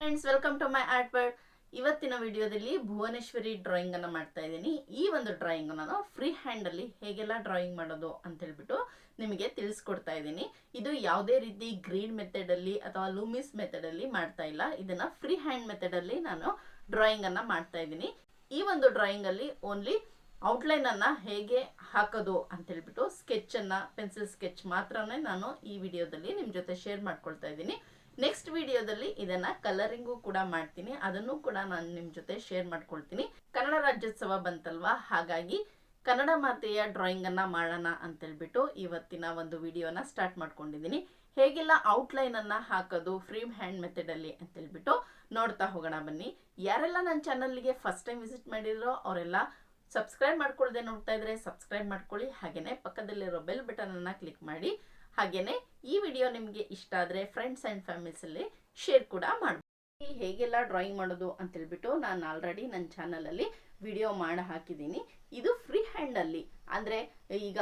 Friends, welcome to my art world. ಇವತ್ತಿನ ವಿಡಿಯೋದಲ್ಲಿ Bhuvaneshwari drawing ಅನ್ನು ಮಾಡ್ತಾ ಇದ್ದೀನಿ. ಈ ಒಂದು ಡ್ರಾಯಿಂಗ್ ನಾನು ಫ್ರೀ ಹ್ಯಾಂಡ್ ಅಲ್ಲಿ ಹೇಗೆಲ್ಲ ಡ್ರಾಯಿಂಗ್ ಮಾಡೋದು ಅಂತ ಹೇಳ್ಬಿಟ್ಟು ನಿಮಗೆ ತಿಳಿಸ್ಕೊಡ್ತಾ ಇದ್ದೀನಿ. ಇದು ಯಾವುದೇ ರೀತಿ ಗ್ರೀಡ್ ಮೆಥಡ್ ಅಲ್ಲಿ ಅಥವಾ ಲೂಮಿಸ್ ಮೆಥಡ್ ಅಲ್ಲಿ ಮಾಡ್ತಾ ಇಲ್ಲ. ಇದನ್ನ ಫ್ರೀ ಹ್ಯಾಂಡ್ ಮೆಥಡ್ ಅಲ್ಲಿ ನಾನು ಡ್ರಾಯಿಂಗ್ ಅನ್ನ ಮಾಡ್ತಾ ಇದ್ದೀನಿ. ಈ ಒಂದು ಡ್ರಾಯಿಂಗ್ ಅಲ್ಲಿ ಓನ್ಲಿ ಔಟ್ಲೈನ್ ಅನ್ನ ಹೇಗೆ ಹಾಕೋದು ಅಂತ ಹೇಳ್ಬಿಟ್ಟು ಸ್ಕೆಚ್ ಅನ್ನ, ಪೆನ್ಸಿಲ್ ಸ್ಕೆಚ್ ಮಾತ್ರನೇ ನಾನು ಈ ವಿಡಿಯೋದಲ್ಲಿ ನಿಮ್ ಜೊತೆ ಶೇರ್ ಮಾಡ್ಕೊಳ್ತಾ ಇದ್ದೀನಿ. ನೆಕ್ಸ್ಟ್ ವಿಡಿಯೋದಲ್ಲಿ ಇದನ್ನ ಕಲರಿಂಗು ಕೂಡ ಮಾಡ್ತೀನಿ, ಅದನ್ನು ಕೂಡ ನಾನು ನಿಮ್ ಜೊತೆ ಶೇರ್ ಮಾಡ್ಕೊಳ್ತೀನಿ. ಕನ್ನಡ ರಾಜ್ಯೋತ್ಸವ ಬಂತಲ್ವಾ, ಹಾಗಾಗಿ ಕನ್ನಡ ಮಾತೆಯ ಡ್ರಾಯಿಂಗ್ ಅನ್ನ ಮಾಡೋಣ ಅಂತ ಹೇಳ್ಬಿಟ್ಟು ಇವತ್ತಿನ ಒಂದು ವಿಡಿಯೋನ ಸ್ಟಾರ್ಟ್ ಮಾಡ್ಕೊಂಡಿದ್ದೀನಿ. ಹೇಗೆಲ್ಲ ಔಟ್ಲೈನ್ ಅನ್ನ ಹಾಕೋದು ಫ್ರೀ ಹ್ಯಾಂಡ್ ಮೆಥಡ್ ಅಲ್ಲಿ ಅಂತ ಹೇಳ್ಬಿಟ್ಟು ನೋಡ್ತಾ ಹೋಗೋಣ ಬನ್ನಿ. ಯಾರೆಲ್ಲ ನನ್ನ ಚಾನಲ್ಗೆ ಫಸ್ಟ್ ಟೈಮ್ ವಿಸಿಟ್ ಮಾಡಿದ್ರೋ ಅವರೆಲ್ಲ ಸಬ್ಸ್ಕ್ರೈಬ್ ಮಾಡ್ಕೊಳ್ದೆ ನೋಡ್ತಾ ಇದ್ರೆ ಸಬ್ಸ್ಕ್ರೈಬ್ ಮಾಡ್ಕೊಳ್ಳಿ. ಹಾಗೇನೆ ಪಕ್ಕದಲ್ಲಿರೋ ಬೆಲ್ ಬಟನ್ ಅನ್ನ ಕ್ಲಿಕ್ ಮಾಡಿ. ಹಾಗೇನೆ ಈ ವಿಡಿಯೋ ನಿಮಗೆ ಇಷ್ಟ ಆದರೆ ಫ್ರೆಂಡ್ಸ್ ಆ್ಯಂಡ್ ಫ್ಯಾಮಿಲೀಸಲ್ಲಿ ಶೇರ್ ಕೂಡ ಮಾಡ್ಬೋದು. ಹೇಗೆಲ್ಲ ಡ್ರಾಯಿಂಗ್ ಮಾಡೋದು ಅಂತ ಹೇಳ್ಬಿಟ್ಟು ನಾನು ಆಲ್ರೆಡಿ ನನ್ನ ಚಾನಲಲ್ಲಿ ವಿಡಿಯೋ ಮಾಡಿ ಹಾಕಿದ್ದೀನಿ. ಇದು ಫ್ರೀ ಹ್ಯಾಂಡಲ್ಲಿ, ಅಂದರೆ ಈಗ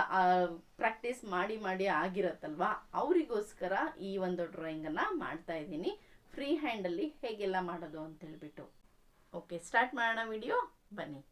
ಪ್ರಾಕ್ಟೀಸ್ ಮಾಡಿ ಮಾಡಿ ಆಗಿರತ್ತಲ್ವಾ, ಅವರಿಗೋಸ್ಕರ ಈ ಒಂದು ಡ್ರಾಯಿಂಗನ್ನು ಮಾಡ್ತಾ ಇದ್ದೀನಿ. ಫ್ರೀ ಹ್ಯಾಂಡಲ್ಲಿ ಹೇಗೆಲ್ಲ ಮಾಡೋದು ಅಂತ ಹೇಳ್ಬಿಟ್ಟು. ಓಕೆ, ಸ್ಟಾರ್ಟ್ ಮಾಡೋಣ ವಿಡಿಯೋ, ಬನ್ನಿ.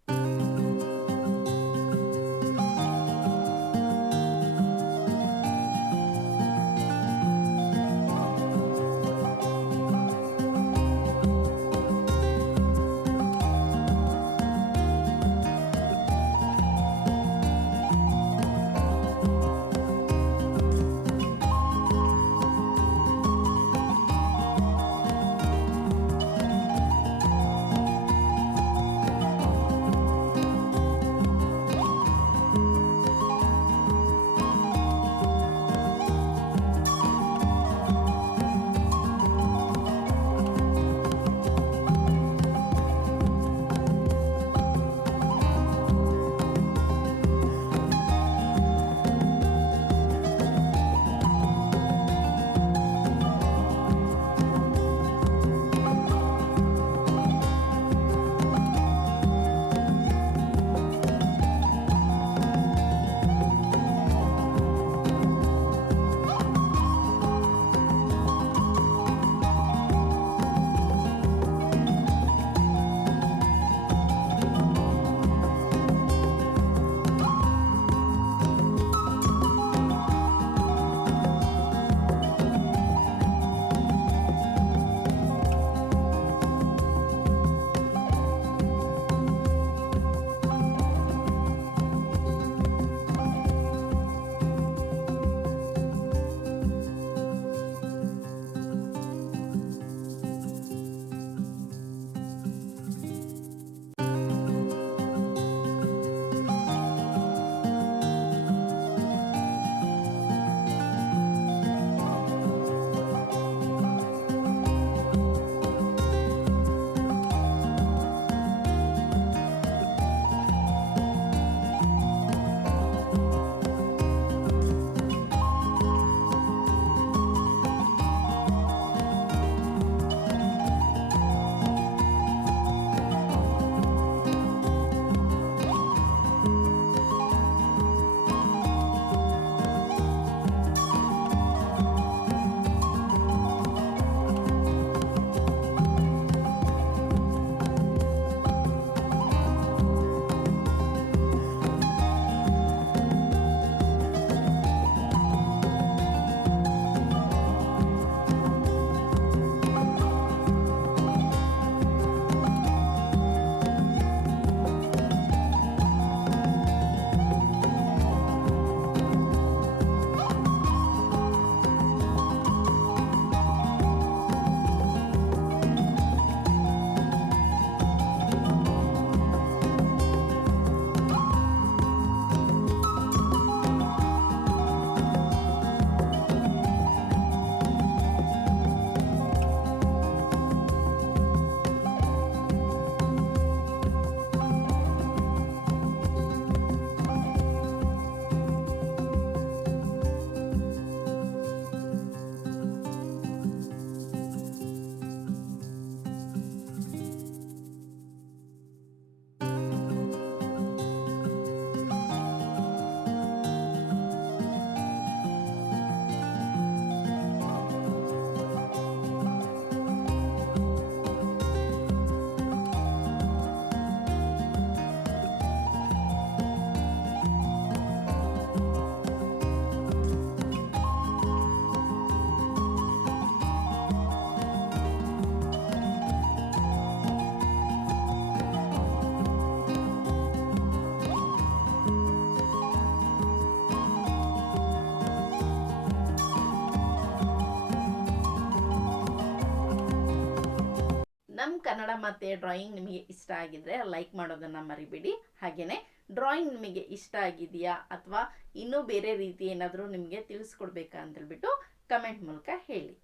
ಕನ್ನಡ ಮತ್ತು ಡ್ರಾಯಿಂಗ್ ನಿಮಗೆ ಇಷ್ಟ ಆಗಿದ್ರೆ ಲೈಕ್ ಮಾಡೋದನ್ನು ಮರಿಬೇಡಿ. ಹಾಗೆಯೇ ಡ್ರಾಯಿಂಗ್ ನಿಮಗೆ ಇಷ್ಟ ಆಗಿದೆಯಾ ಅಥವಾ ಇನ್ನೂ ಬೇರೆ ರೀತಿ ಏನಾದರೂ ನಿಮಗೆ ತಿಳಿಸ್ಕೊಡ್ಬೇಕಾ ಅಂತೇಳ್ಬಿಟ್ಟು ಕಮೆಂಟ್ ಮೂಲಕ ಹೇಳಿ.